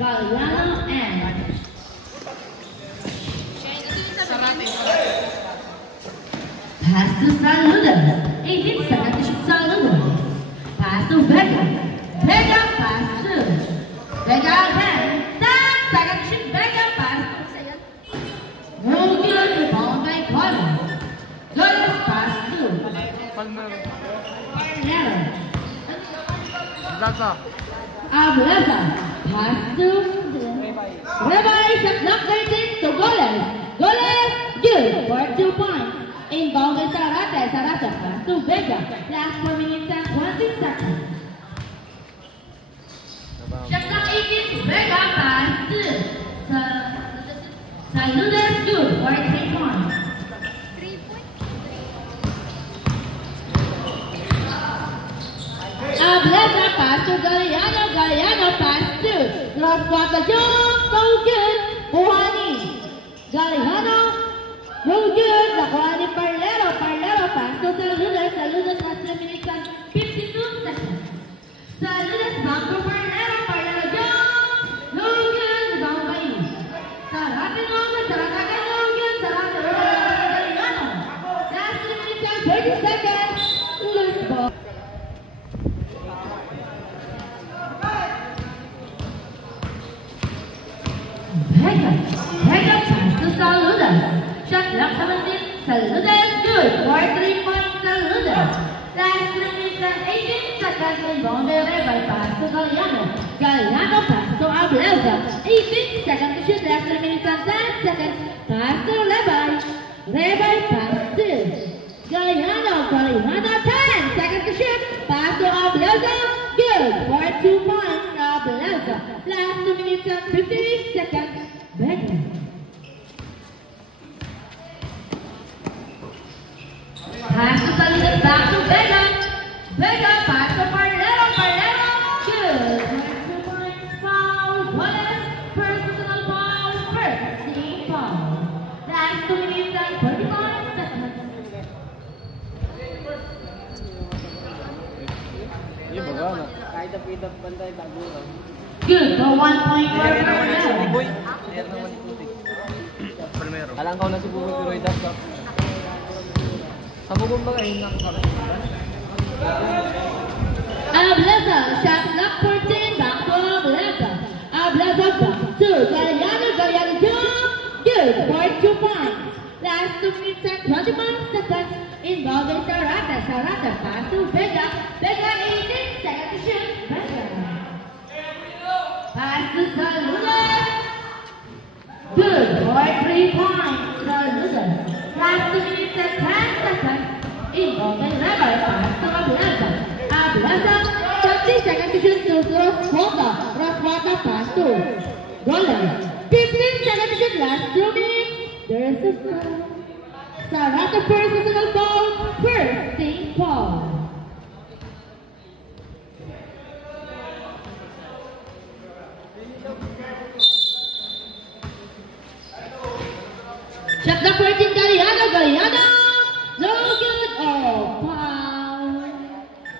Galliano and pass to Saludas. 18 seconds to shoot Saludas. Pass to Vega. Vega pass to Vega again. 10 seconds to shoot Vega pass to no good. Rebound by Carlos. Carlos pass to Parnero. Ableza pass to Rebay. Shot block 13 to Goles. Goles good for 2 points. Inbound by Sarate. Sarate pass to Vega. Last 4 minutes and 20 seconds. Shot block 18 Vega pass to Saludas good for 3 points. Ableza pass to Galliano. Galliano pass to cross-water jump. No good. Buhani. Galliano. No good. Nakuha ni Parlero. Parlero pass to Saludas. Saludas last 3 minutes and 52 seconds. Saludas back to Parlero. Parlero jump. No good. Rebound by you. Sarate no good. Sarate again no good. Sarate Galliano. Last 3 minutes and 30 seconds. Loose ball. Vega pass to Saludas. Shot block 17. Saludas good for 3 points. Saludas. Last 3 minutes and 18 seconds. Inbound by Rebay pass to Galliano. Galliano pass to Ableza. 18 seconds to shoot. Last 3 minutes and 10 seconds. Pass to Rebay. Rebay pass to Galliano. Galliano 10 seconds to shoot. Pass to Ableza. Good for 2 points. Ableza. Last 2 minutes and 58 seconds. Vega. Pass to Saludas, back to Vega. Vega pass to Parlero. Parlero good. 2 points. Foul. Goles. First personal foul. First team foul. Last 2 minutes and 45 seconds. Good for 1 point for Parlero. Alang kau na si Buboy pero idas ka. Sa bugong ba kayo nang kami? Ableza, shot block 14, back to Ableza. Ableza back to Galliano. Galliano jump. Good for 2 points. Last 2 minutes and 21 seconds. Inbound by Sarate. Sarate pass to Vega. Vega 18 seconds to shoot. Vega. Pass to Saludas. Good for 3 points. Saludas. Last 2 minutes and 10 seconds. Inbound by Rebay pass to Ableza. Ableza 30 seconds to shoot to Roswata. Roswata pass to Goles. 15 seconds to shoot. Last 2 minutes. There is a foul. Sarate first personal foul. First team foul. Shot the 14 Galliano. Galliano. No good. Oh, foul.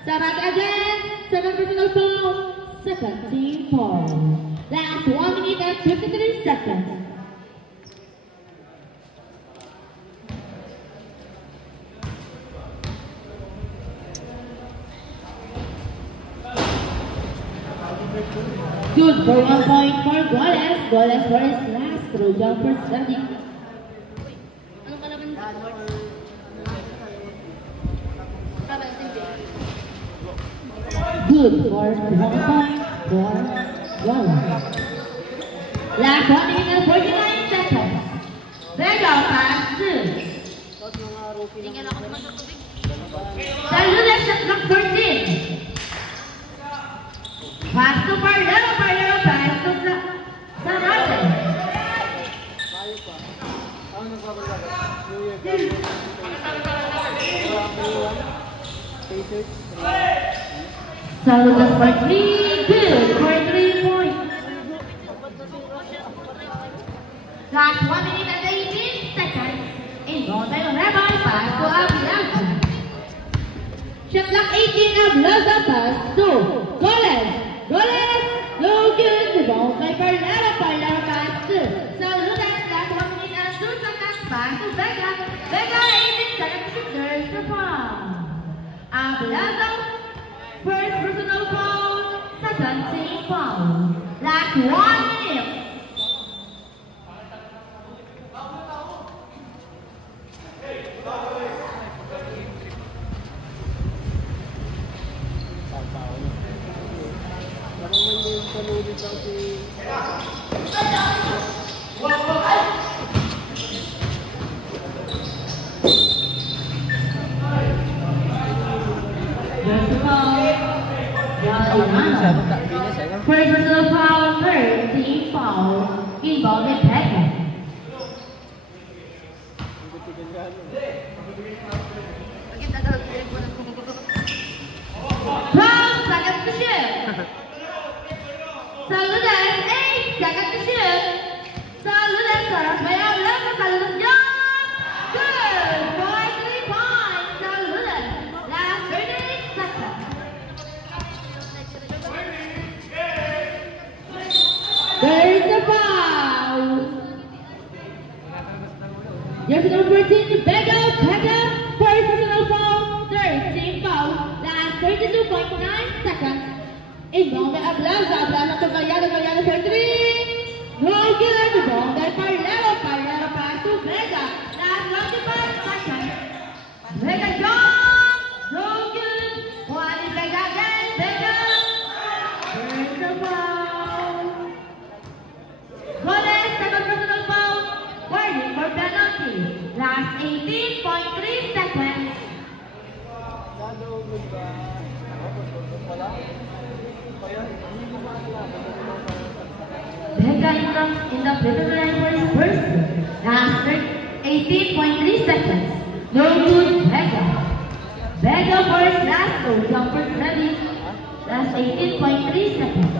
Sarate again. Second personal foul. Second team foul. Last 1 minute and 53 seconds. Good for 1 point for Goles. Goles for his last throw jumper study. Good for 1 point for Goles. Last 1 minute and 49 seconds. Vega pass to Saludas shot block 14. Pass to Parlero. Parlero pass to Sarate. Saludas for 3. Good for 3 points. Last 1 minute and 18 seconds. Inbound by Rebay pass to Ableza. Shot block 18 Ableza pass to Goles. Goles, no good. rebound by Parlaro pass to Saludas. Last 1 minute and 2 seconds. Pass to Vega. Vega 18 seconds to shoot. There's the foul. Abelardo, first personal foul, second team foul. Last 1 minute. First personal foul, third team foul, involving Pekka. Seconds to shoot. Saludas, 8 seconds to shoot. Saludas, Saras by Abelardo. Saludas, young. Good for 3 points. Saludas. Last 38 seconds. There's the foul. Jersey number 14, Vega, Pekka. First personal foul, third team foul. Last 32.9 seconds. Inbound by Abelardo. Abelardo to Gallardo. Gallardo for 3. No good. Inbound by Parlaro. Parlaro pass to Vega. Last 25 seconds. Vega jump. No good. One is Vega again. Vega. There's the foul. Gomez, second personal foul. Warning for penalty. Last 18.3 seconds. Vega in the preliminary for his first. Last 18.3 seconds. No good, Vega. Vega for his last two. Jumpers ready. Last 18.3 seconds.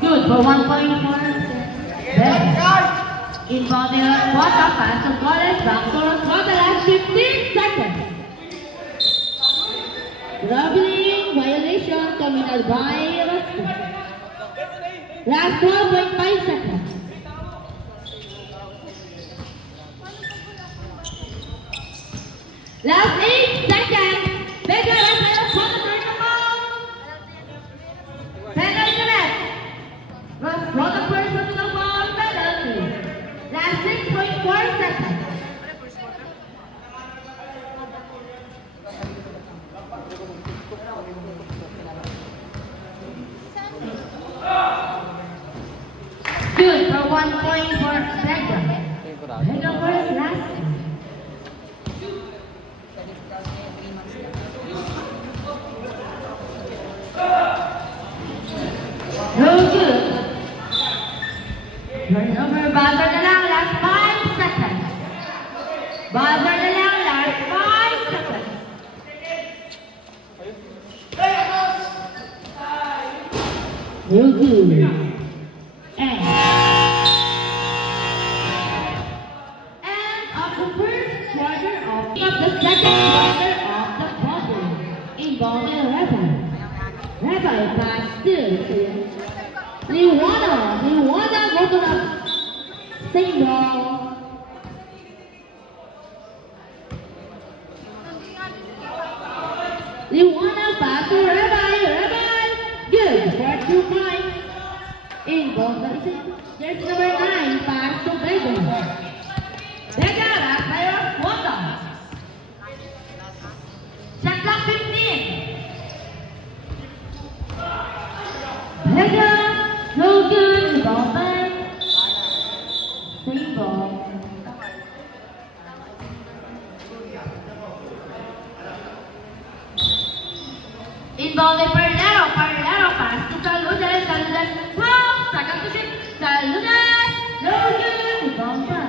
Good for 1.4. Vega. Inbound the Roswata pass to College. Back to Roswata. Last 15 seconds. Dribbling violation committed by Roswata. Last 12.5 seconds. Last 8 seconds. Vega Roswata turn the ball. Penalty correct. Roswata first personal ball penalty. Last 6.4 seconds. Good for 1 point for Vega. Vega for his last. No good. Turnover, buzzer na lang, last 5 seconds. Buzzer na lang, last 5 seconds. No good. End of the first quarter of the second quarter of the bubble. Involving Rabbi. Rabbi pass to Liwana. Liwana go to the same ball. Liwana pass to Rabbi. Rabbi good for 2 points. Involved there's number 9 pass to Vega. Vega last by Roswata. Shot clock 15. Vega, no good, rebound by same ball. Inbound by Parlaro. Parlaro pass to Saludas. Saludas, 12 seconds to shoot. Saludas, no good, rebound by.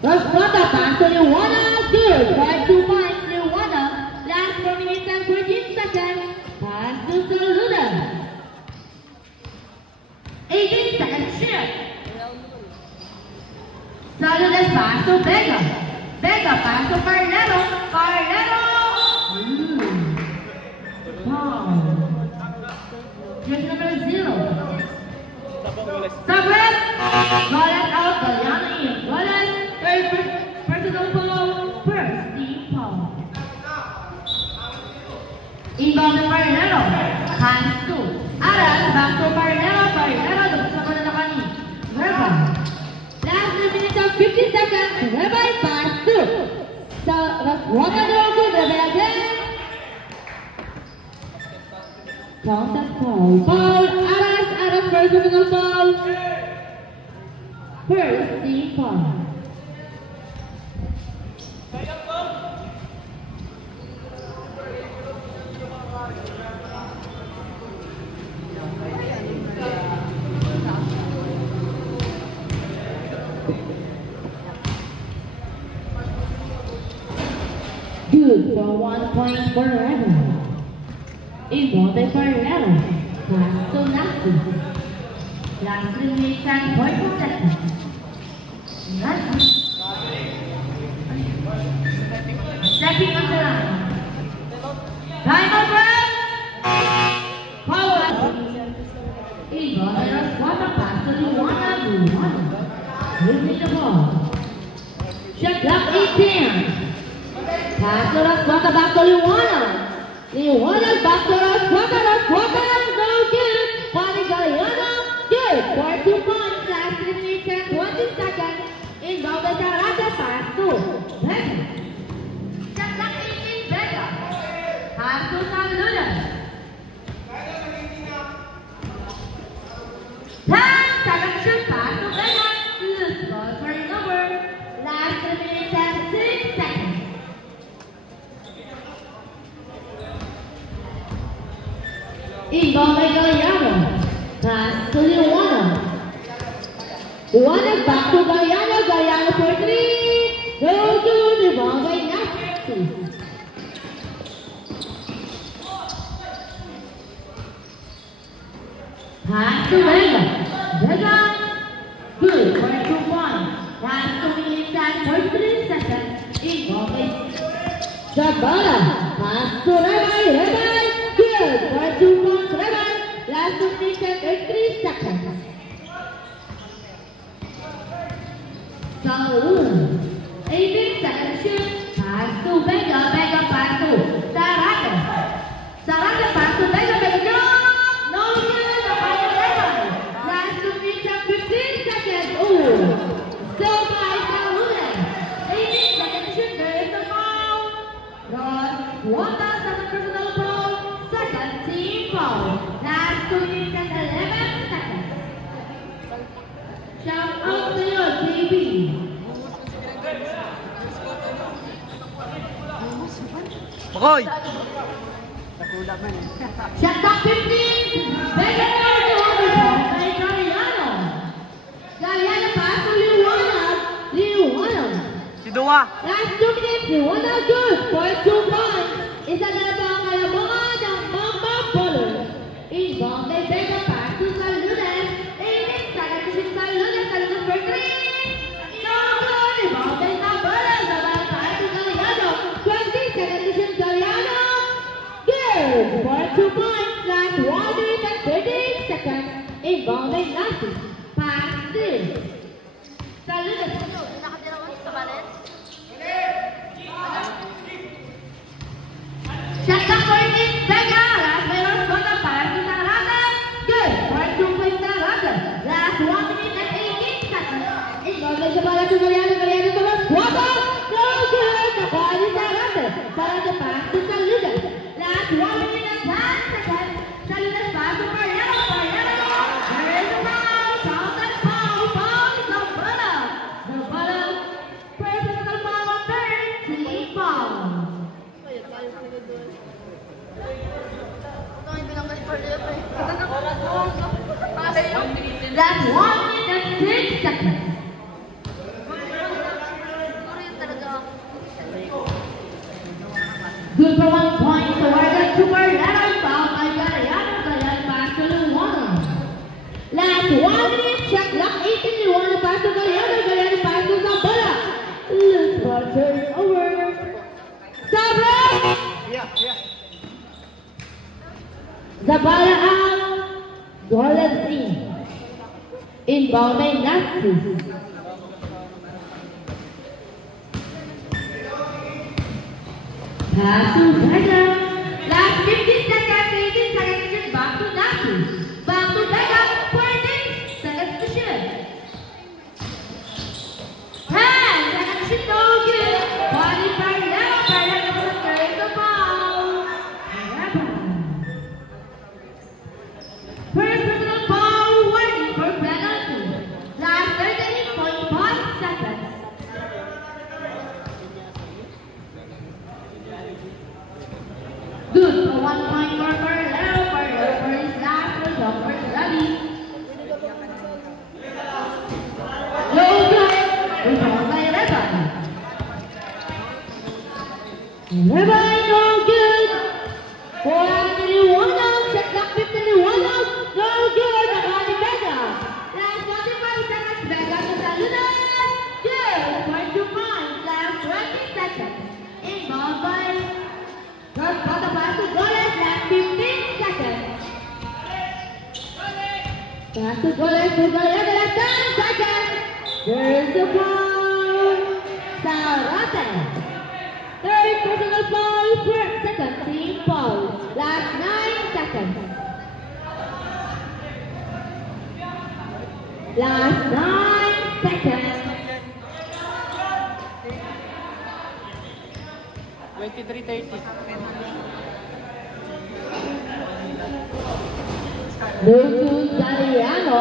Roswata pass to Liwana, good for 2 points. Liwana, last 4 minutes and 14 seconds. Pass to Saludas. 18 seconds shoot. to Vega. Vega, pass to Carlero. Carlero! Wow. Here's number 0. Sabret! Goles out, Galiano in. Goles, third personal foul, first team foul. Inbound to Carlero. Hands to Aral, back to Carlero. Carlero, sama na kani. Verba. Last 3 minutes of 50 seconds. Verba, pass to. So, Rocador to the again. Contact foul. Foul. Aras, first personal foul. First team foul. Good for 1 point forever. Inbound by Carlero. Pass to Nasty. Last 3 minutes and 40 seconds. Nasty. Stepping on the line. Time of break. Foul. Inbound by Roswata. Pass to Luana. Losing the ball. Shot clock 18. Pass to Roswata, back to Luana. Luana back to Roswata, no good. Pani Galiano, good. For 2 points, last 3 minutes and 20 seconds. Inbound by Sarata, pass to Vega. Shot clock 18, Vega. Pass to Saludas. Selection pass to Vega. Loose ball for number. Last 3 minutes and 6 seconds. Inbound by Galiano. Pass to Luana. Luana back to Galiano. Galiano for 3. Go to the ball by Nasty. Pass to Vega. Vega. Good for 2 points. Last 2 minutes and 43 seconds. Inbound by Zabala. Pass to Rebai. Good for 2 points. Rebai. Last 2 minutes and 33 seconds. Saul. 18 seconds shoot. Pass to Vega. Vega pass to Sarata. Sarata pass to Vega. Vega go. No good. Last 2 minutes and 15 seconds. Ooh. Still by Saul. 18 seconds shoot. There is a foul. Ross. 1,000 personal foul. Second team foul. Last 2 minutes and 11 seconds. Shout out to your JB. Okay. Shot clock 15. Vega by Galiano. Galiano pass to Luana. Si Dua. Last 2 minutes. Luana good for 2 points. Isa na ba ang kalabangan ng Mamba Ballers? Inbound by Vega pass to Saludas. 18 seconds to shoot Saludas. Saludas for 3. No good. Inbound by Zabala. Zabala pass to Galiano. 20 seconds to shoot Galiano. Good for 2 points. Last 1 minute and 38 seconds. Inbound by Nasty. Pass to Saludas. Shot clock 14, Vega. Last by Roswata, pass to Sarata. Good for 2 points Sarata. Last 1 minute and 18 seconds. Inbound by Zabala to Galiano. Galiano to Roswata. No good. Nakuha ni Sarata. Sarata pass to Saludas. Last 1 minute and 10 seconds. Saludas pass to Carlero. Carlero. There is a foul. Contact foul. Foul is Zabala. Zabala. Personal foul. Third team foul. That's 1 minute and 6 seconds. Good for 1 point. So we're going to Carlero. Foul by Galiano. Galiano pass to Luana. Last 1 minute. Shot clock 18. Luana pass to Galiano. Galiano pass to Zabala. Zabala out. Goals in. Inbound by Nazis. Pass to Vega. Last 15 seconds, 18 seconds, back to Nazis. Back to Vega, 14 seconds to shoot. 10 seconds to shoot, no good. Body by Leo, carrying the ball. First personal foul, warning for penalty. Last 13.5 seconds. Good for 1 point for Leo for his last result for Ravi. No good. Rebound by Revan. Revan, no good. 4-1 out. Shot clock 51 out. No good. Nagani Vega. Last 45 seconds. Vega to Saludas. Good for 2 points. Last 20 seconds. Inbound by First bottom pass to Goles, last 15 seconds. Pass to Goles, last 10 seconds. There's the ball. Sarate. Third personal foul for second team foul. Last 9 seconds. Last 9 seconds. 23:30. Lutu Galliano.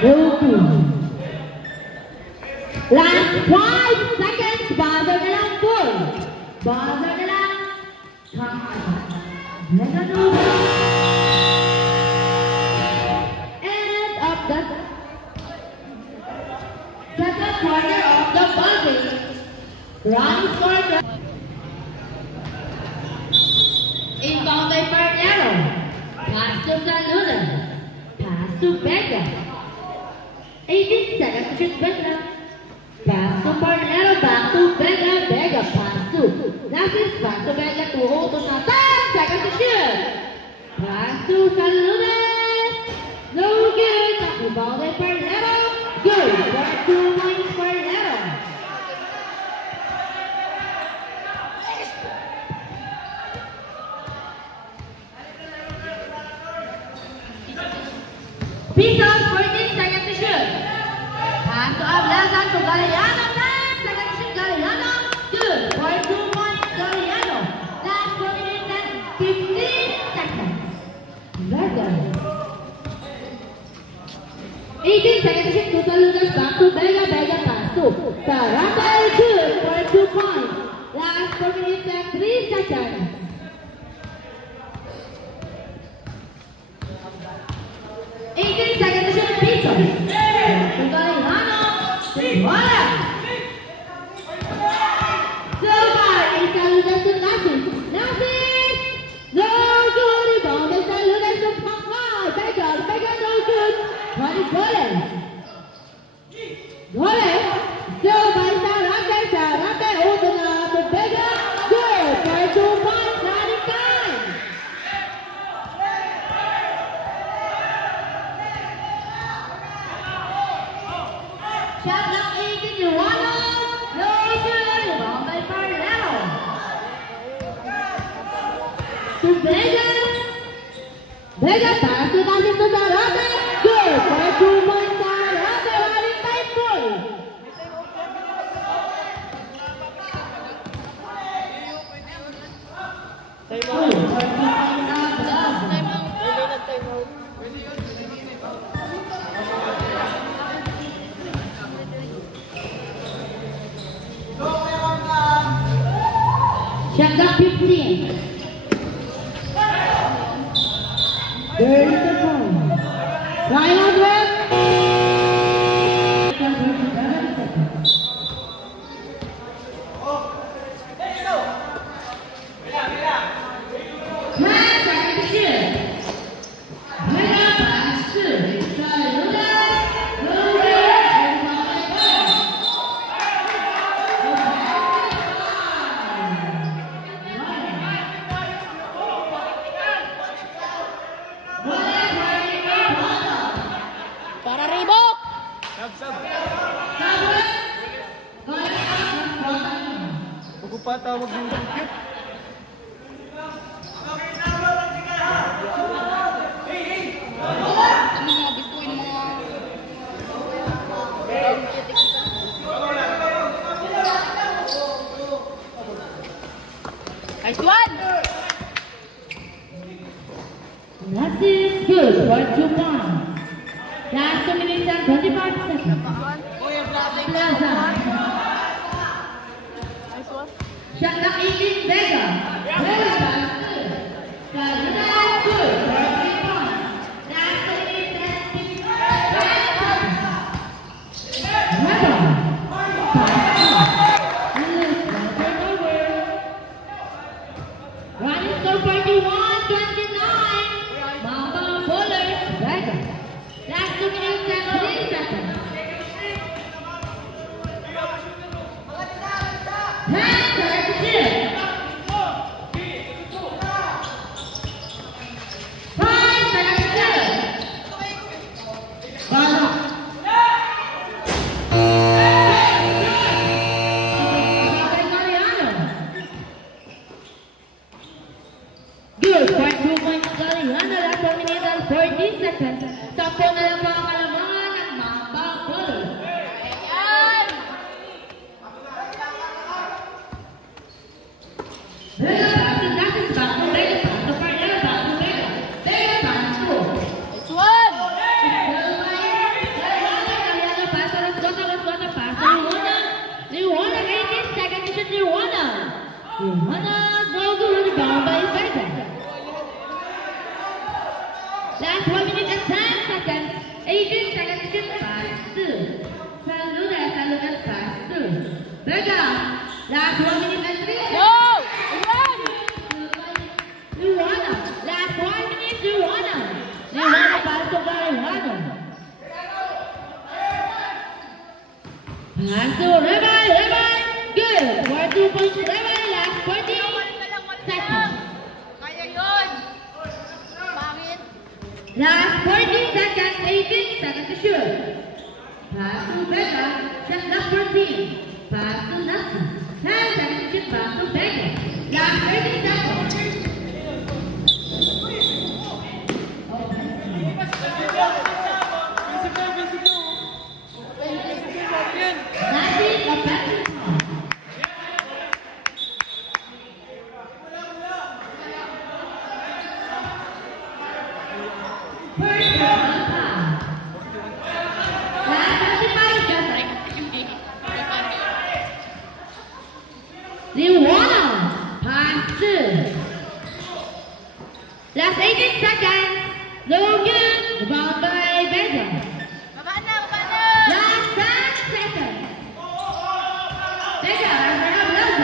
Lutu. Last 5 seconds. Buzzer na lang goal. Buzzer na lang. End of the second quarter of the ball game. Run score. Inbound by Parnero. Pass to Saludas. Pass to Vega. 18 seconds to shoot Vega. Pass to Parnero. Back to Vega. Vega pass to Nazis. Pass to Vega to hold to 10 seconds to shoot. Pass to Saludas. No good. Rebound by Parnero. Good for 2 points Parnero. Pisos, 14 seconds to shoot. Pass to Ablasan to Galliano. 10 seconds to shoot. Galliano. Good for 2 points Galliano. Last 4 minutes and 15 seconds. Vega. 18 seconds to shoot to Saludas. Back to Vega. Vega pass to Sarate. Good for 2 points. Last 4 minutes and 3 seconds. 18 seconds to shoot. Pisos. To Galliano. Wala. So far, it's Saludas to Nazis. Nazis. No good. Rebound by Saludas to Pangay. Vega. Vega no good. What is Goles? Goles. Still by Sarate. Sarate holding up to Vega. Good for 2 points. Running time. Shot clock 18 1 out. No good. Rebound by Parnero. To Vega. Vega pass to Nazis to Sarate. Good for 2 points. Sarate running time goal. Time out. Time out. Shot clock 15. There's the ball. Line out left. 10 seconds to shoot. Vega pass to Saludas. ko pa tawag yung cute. Ano mga bituin mga... Nice one! That is good for 2 points. Last 2 minutes and 25 seconds. Plaza. Nice one. Shot clock 18, Vega. Very fast. Salida is good for 3 points. Last 2 minutes and 55 seconds. Vega. Running score 41-29. Mamba bowlers, Vega. Last 2 minutes and 3 seconds. 14 seconds. Takbo na lang po ang kalamangan ng Mamba bowlers. Ayan! Vega passes, that is back to Vega. Pass to Parnell, back to Vega. Vega pass to. Nice one! Liwana, 18 seconds to shoot Liwana. Liwana, no good, rebound by Vega. Last 1 minute and 10 seconds. 18 seconds to shoot pass to. Saluda pass to. Vega, last 1 minute and 3 seconds. Go! Ayan! Liwana, last 1 minute, Liwana. Liwana pass to Liwana. Pass to Rebay, good. 4-2 points to Rebay, last 40 seconds. Kaya yun! Pangit! Last 40 seconds, 18 seconds to shoot. Pass to Vega, shot clock 14. Pass to Natsu, 10 seconds to shoot, pass to Vega. Last 30 seconds. That is a passing point. First one pass. Last 35 seconds. Liwana, pass to. Last 18 seconds. Logan, rebound by Vega. Baba na! Baba na! Last 10 seconds. Vega, Logan.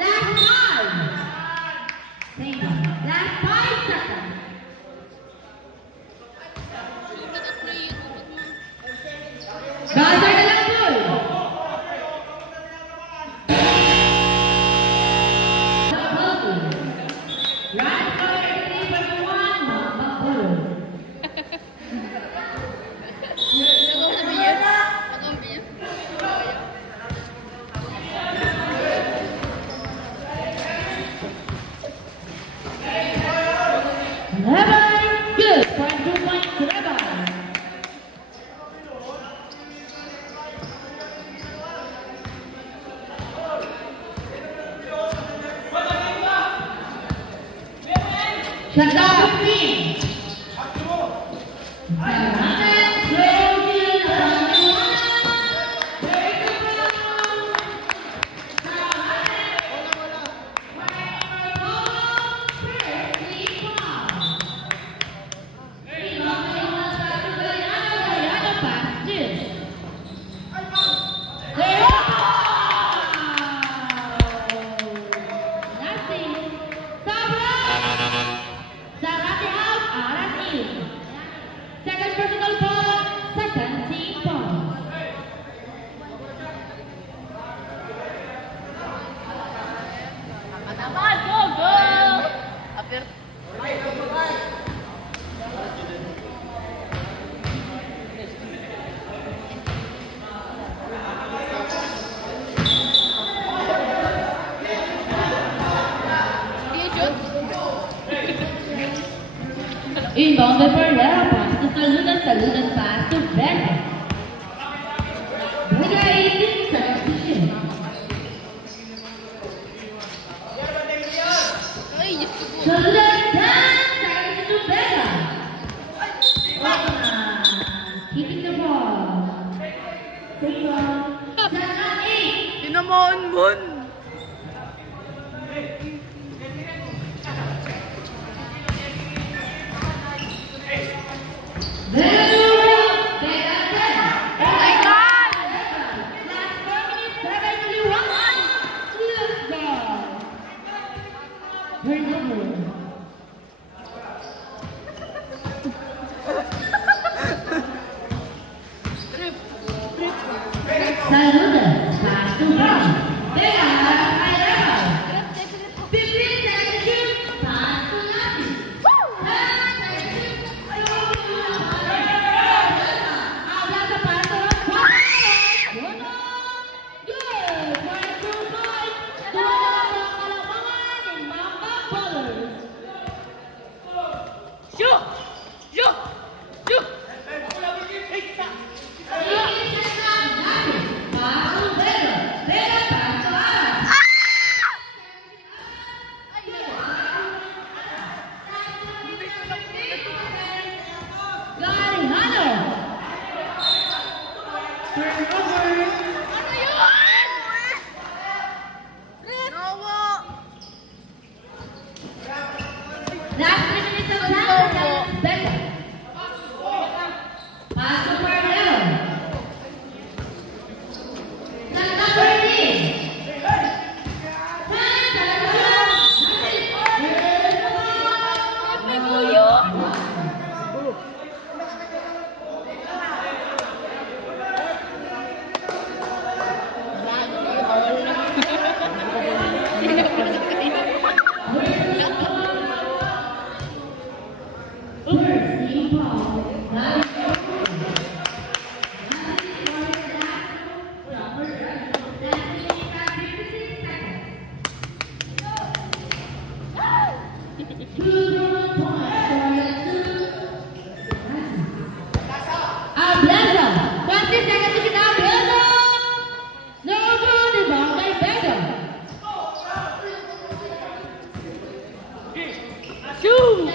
Last 5. Vega, last 5 seconds. Buzzer na lang po. Right score 3-1, Mamba bowlers. Rebay, good. 2 points to Rebay. Shut down 15. Second personal ball, second team ball. Naman! Go! Go! Apir. Inbounded for Lera, pass to Saludas, Saludas pass to Vega. Vega 18 seconds to shoot. Ay, Diyos ko po. Saludas 10 seconds to Vega. Keeping the ball. Take ball. Second 8. Tinamaan. Vega 10. Oh my God! Last 4 minutes, 71. Let's go. Very good. Saludas, pass to Brown. Vega, high level. 15 seconds shoot, pass to Nasi. 10 seconds shoot. Habla sa pass to Ross. Good. Point to point. Dua na lang ang kalamangan ng Mamba Ballers. Shoot! Shoot! Shoot! Ano yun? Nawa! Last 3 minutes of time. Becca. Pass to Parnell. Number 13. May kuyo. Shoot!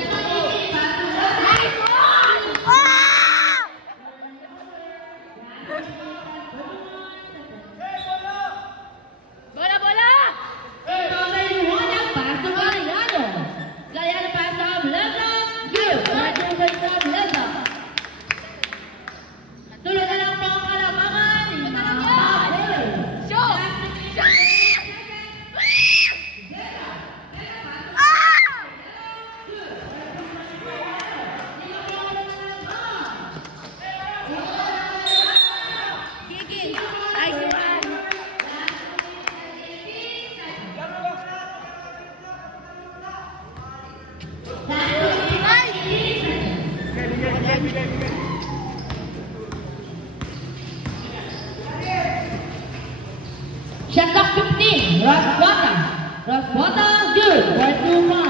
Bola, bola! Tuloy na lang po ang kalamangan ni Mamba Ballers. Shoot! Gigi! Nice one! Shot clock 15, Rosbota. Rosbota, good, 4-2-1.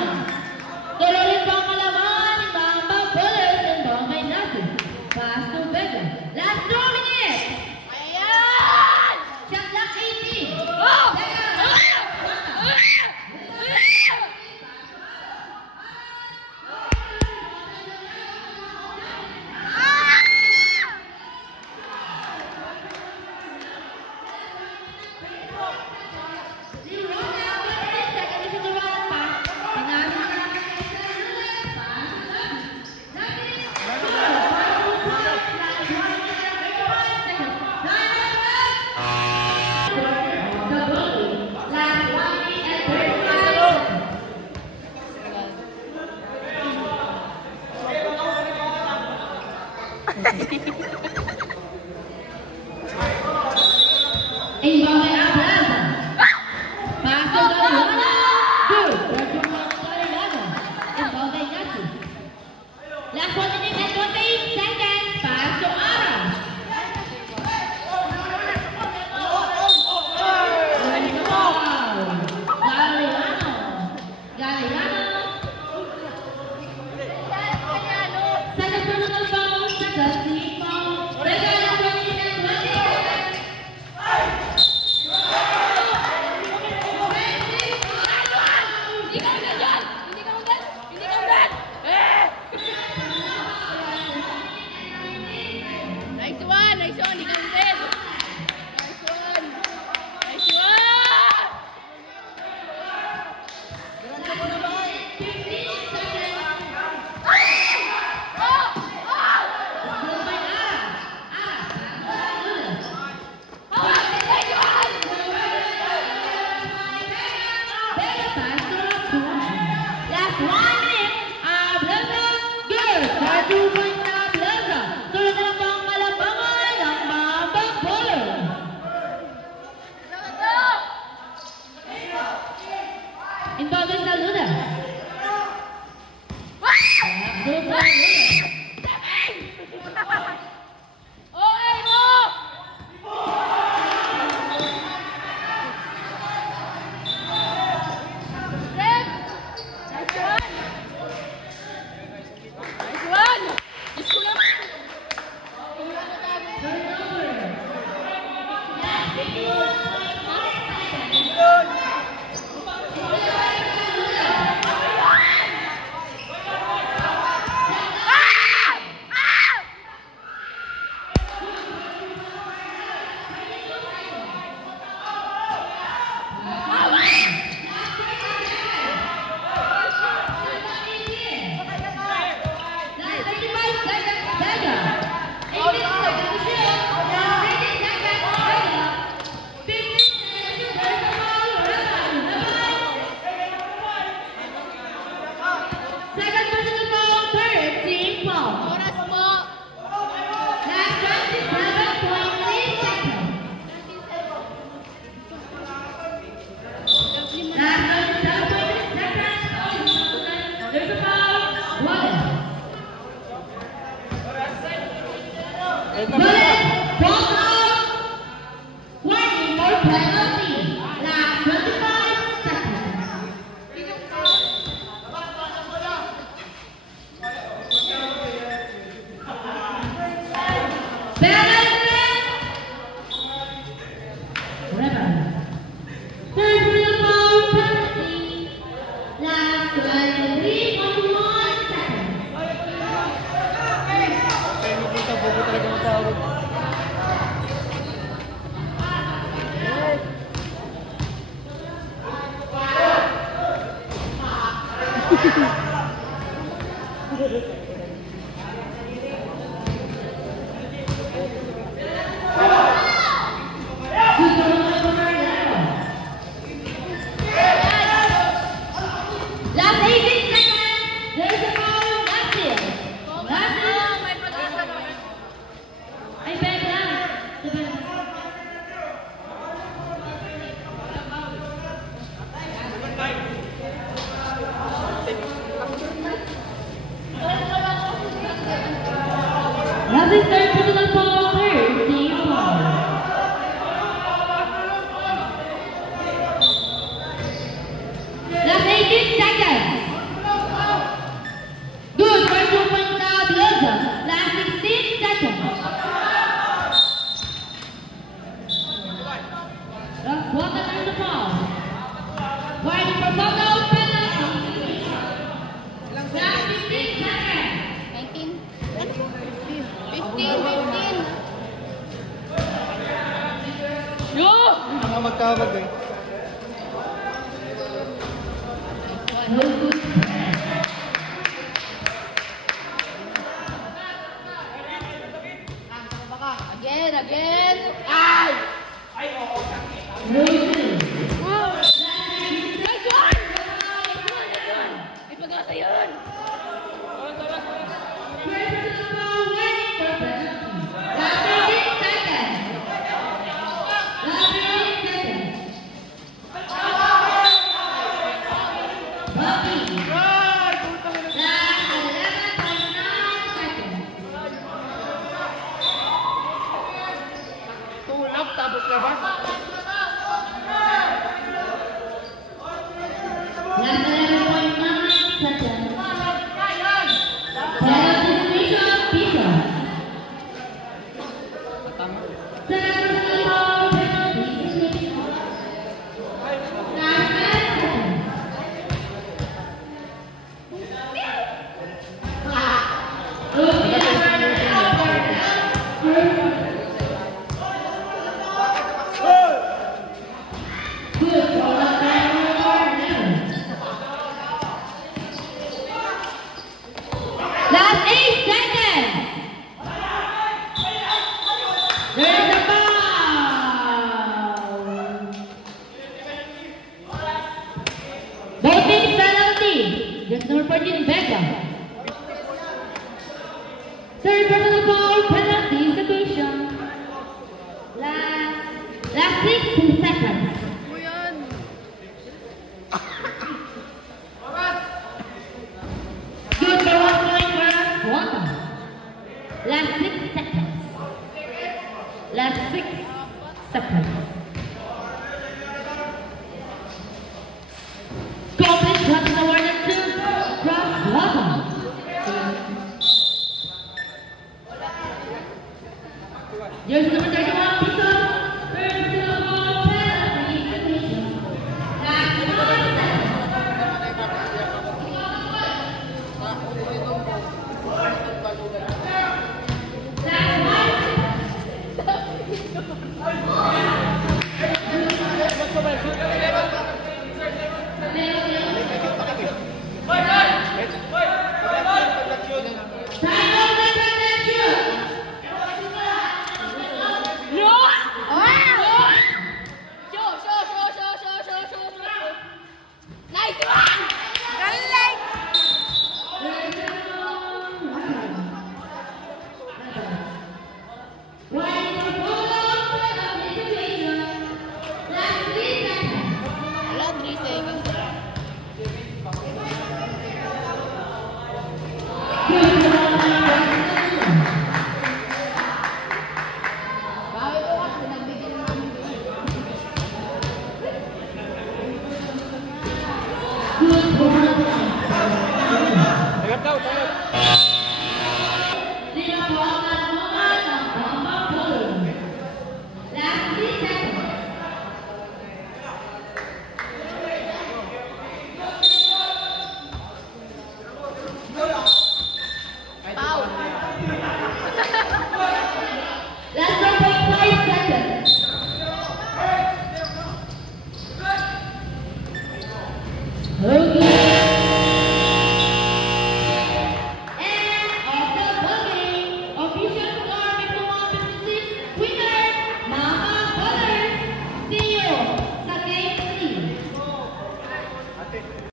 Tuloy po ang kalamangan ni Mamba Ballers and Bombay Nasi. Pass to Vega. Last 2 minutes. Ayan! Shot clock 18. Oh! Inbound by Aplaza. Pass to Galilano. Good. 4-2-1 Galilano. Inbound by Nasi. Last 1 minute and 28 seconds. Pass to Aram. Galilano. Galilano. Okay mo! Step! Nice one! Nice one! Diyos ko lang! Second personal foul, third team foul. Oras po! Last 27.3 seconds. Last 27.3 seconds. There's a foul. One. Bullet, ball out. Warning for penalty. Last 25 seconds. Kaya mo punta, bobo talaga matawag. Last 18 seconds. There's a foul. That's it. That's it. May pag-asa na. Ay, beg lang. Last is third personal foul, third team foul. Last 18 seconds. Good for 2 points now, Blazers. Last 16 seconds. Water in the foul. Wide for Boggle, penalty. Last 15 seconds. 19? 15. Yo! Mga magtawag eh. Again! Ay! Nice one! May pag-asa yun! Tulog, tapos labas. Tama. Last 8 seconds. There's a foul. Voting penalty. Just number 14, Becca. Third personal foul, penalty execution. Last 6 seconds. Mo yan! Good for 1 point for last 6 seconds. Complete shots awarded to Cross Water. Jersey number 31, Piso. Personal penalty situation. Last 1 second. Nice one! Galing! Wala, 3 seconds.